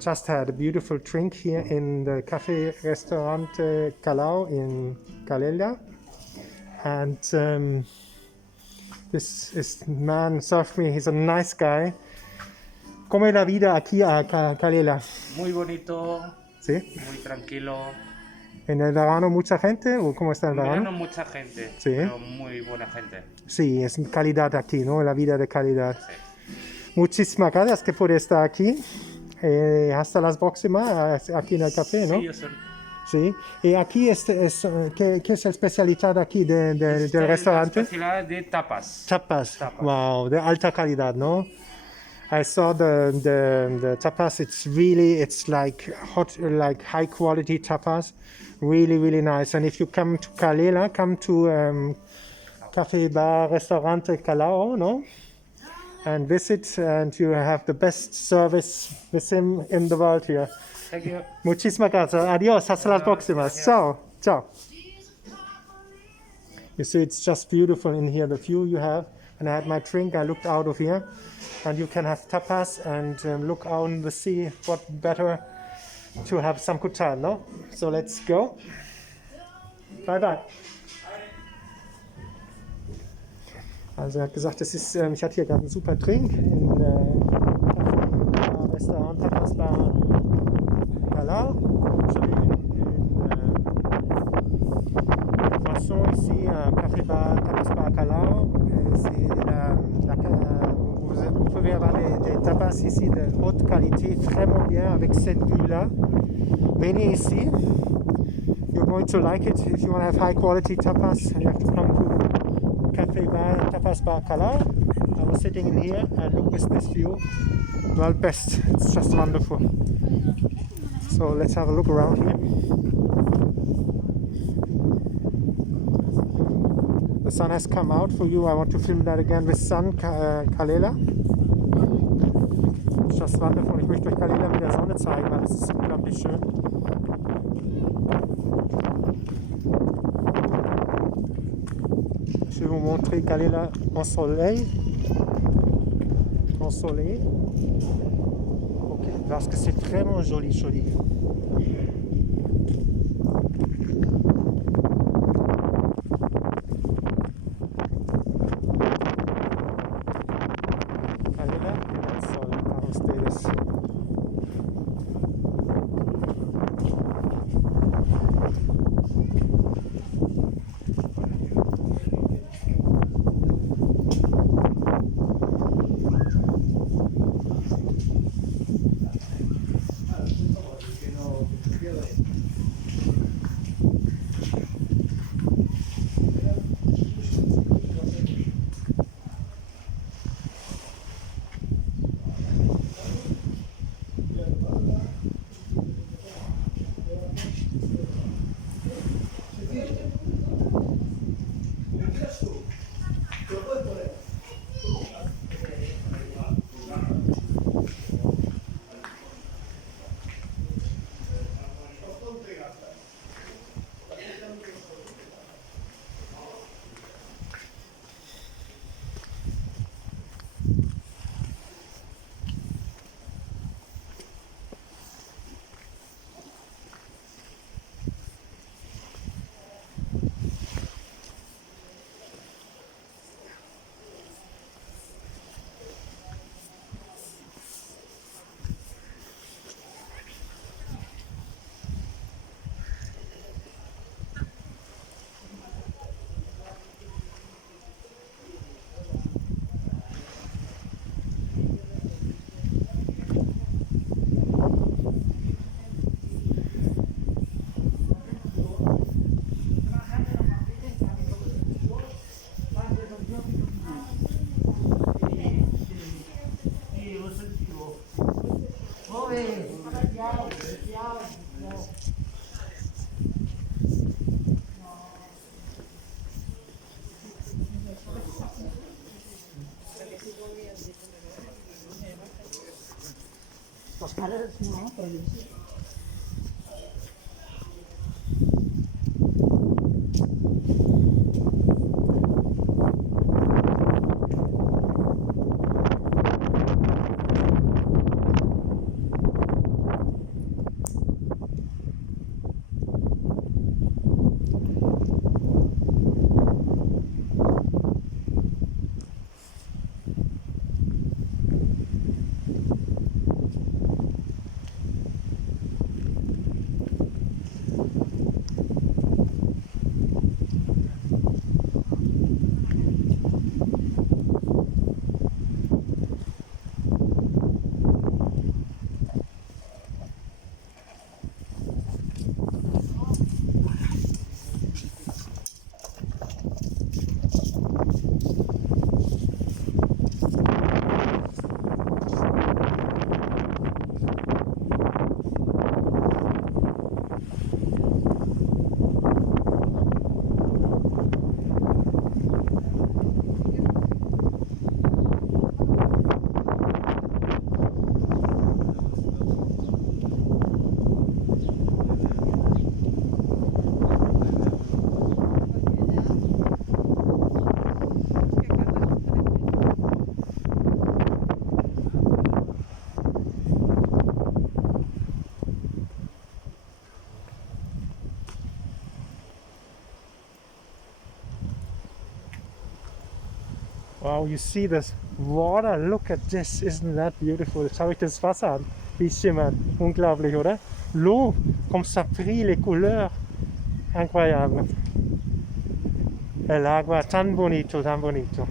just had a beautiful drink here in the cafe restaurant Kalila in Kalila, and this man served me. He's a nice guy. ¿Cómo es la vida aquí a Kalila? Muy bonito, ¿Sí? muy tranquilo. ¿En el verano mucha gente o cómo está el En verano? verano mucha gente, Sí. pero muy buena gente. Sí, es calidad aquí, ¿no? La vida de calidad. Sí. Muchísimas gracias que por estar aquí. Hasta las próximas aquí en el café, ¿no? Sí, yo soy. Sí. Y aquí ¿qué es la especialidad aquí del restaurante? La especialidad de tapas. Tapas. Tapas. Wow, de alta calidad, ¿no? I saw the tapas. It's like hot, like high quality tapas. Really, really nice. And if you come to Kalila, come to Cafe Bar Restaurante Calao, no? And visit, and you have the best service with him in the world here. Thank you. Muchísimas gracias. Adiós. Hasta las próximas. Ciao. Ciao. You see, it's just beautiful in here, the view you have. And I had my drink, I looked out of here. And you can have tapas and look out in the sea. What better to have some good time, no? So let's go. Bye bye. Also er hat gesagt, ich hatte hier gerade einen super Drink in Restaurant Tapas Bar Kalila. Poisson ici, un café bar Tapas Bar Kalila. Vous pouvez avoir des tapas ici de haute qualité, vraiment bien avec cette vue-là. Venez ici. You're going to like it. If you want to have high quality tapas, you have to come to Cafe Bar Tapas Bar Kalila. I was sitting in here and look at this view. Well, best. It's just wonderful. So let's have a look around here. The sun has come out for you. I want to film that again with sun, Kalila. It's just wonderful. Ich möchte euch Kalila mit der Sonne zeigen, weil es ist unglaublich schön. Je vais vous montrer Kalila en soleil. Ensoleillé. Ok, parce que c'est vraiment joli, joli. Kalila al sol para ustedes. Wow, you see this water. Look at this. Isn't that beautiful? Schau euch das Wasser an, wie es schimmert. Unglaublich, oder? L'eau, comme ça brille, les couleurs. Incroyable. El agua tan bonito, tan bonito.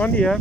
Bom dia.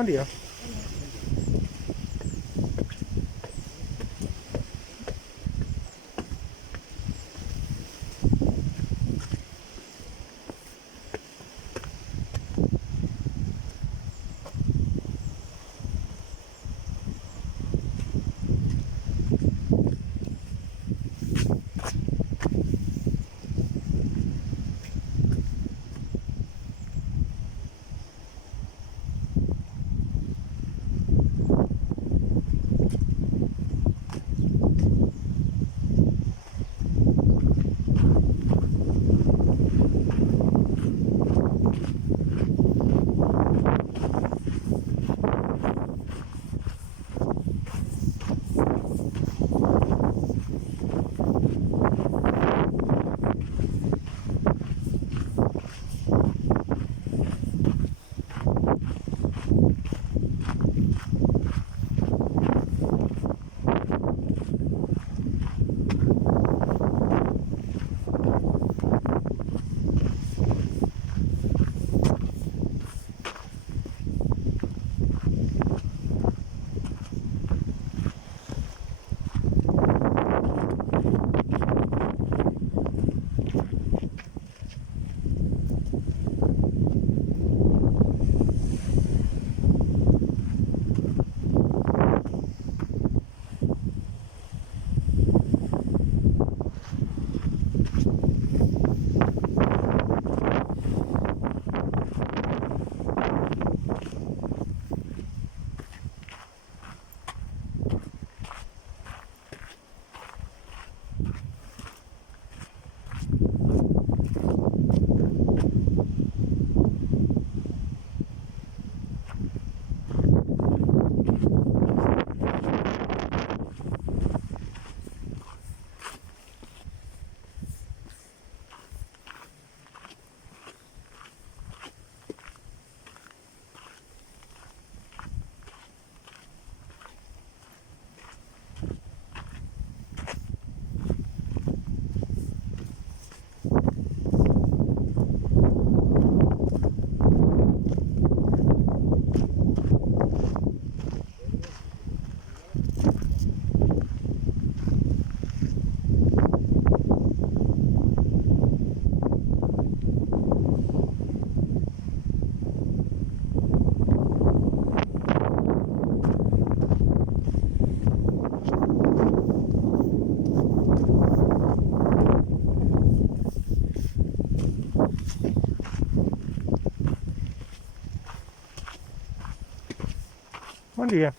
Bom dia. Buen día.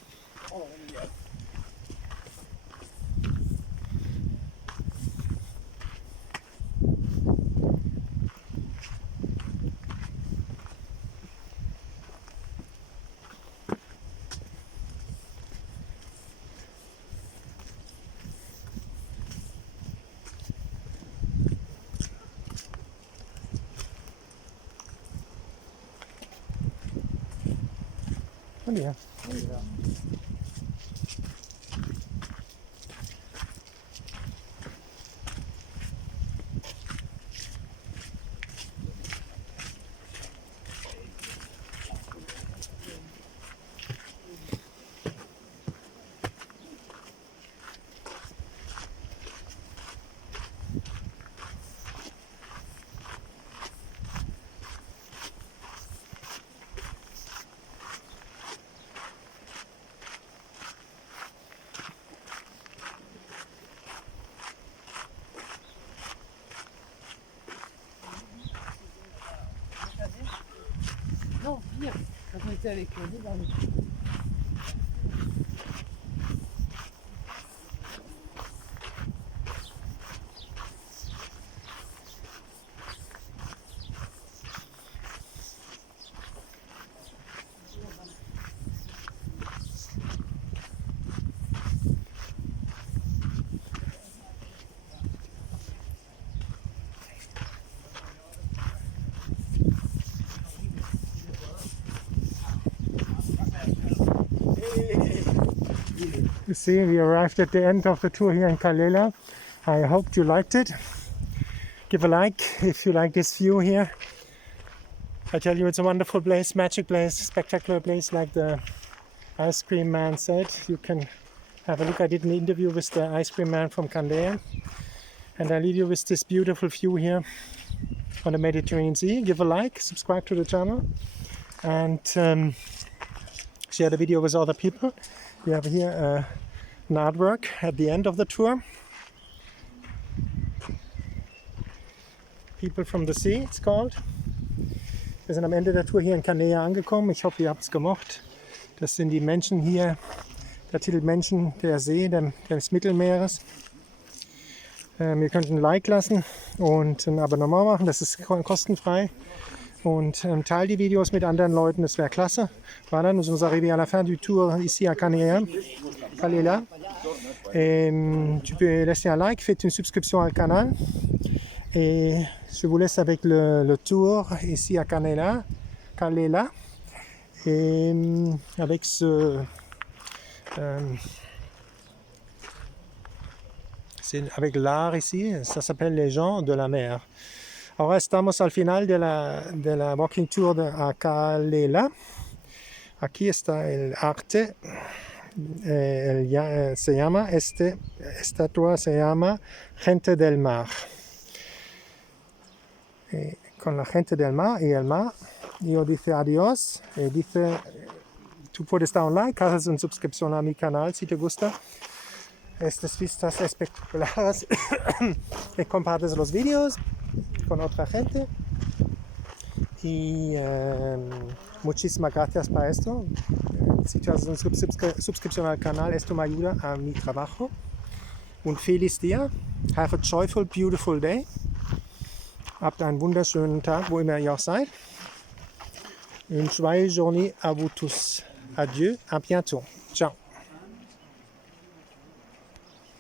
Buen día. Non, pire, quand on était avec eux, dans le... You see, we arrived at the end of the tour here in Kalila. I hope you liked it. Give a like if you like this view here. I tell you, it's a wonderful place, magic place, spectacular place, like the ice cream man said. You can have a look. I did an interview with the ice cream man from Candea, and I leave you with this beautiful view here on the Mediterranean Sea. Give a like, subscribe to the channel, and share the video with other people. We have here an artwork at the end of the tour. People from the Sea, it's called. Wir sind am Ende der Tour hier in Candea angekommen. Ich hoffe, ihr habt es gemocht. Das sind die Menschen hier. Der Titel Menschen der See, des Mittelmeeres. Ihr könnt ein Like lassen und ein Abonnement machen. Das ist kostenfrai. Und teile die Videos mit anderen Leuten, das wäre klasse. Voilà, nous sommes arrivés à la fin du tour ici à Kalila. Tu peux laisser un like, faites une subscription au canal. Et je vous laisse avec le tour ici à Kalila. Et avec avec l'art ici, ça s'appelle les gens de la mer. Ahora estamos al final de la walking tour a Kalila. Aquí está el arte. Esta estatua se llama Gente del Mar. Con la gente del mar y el mar, yo dice adiós. Dice, tú puedes dar un like, haces una suscripción a mi canal si te gusta. Estas vistas espectaculares. Y compartes los vídeos con otra gente. Y muchísimas gracias para esto. Si tú haces una suscripción al canal, esto me ayuda a mi trabajo. Un feliz día. Have a joyful, beautiful day. Habt einen wunderschönen Tag, wo immer ihr auch seid. Une joyeuse journée à vous tous. Adieu, à bientôt. Ciao.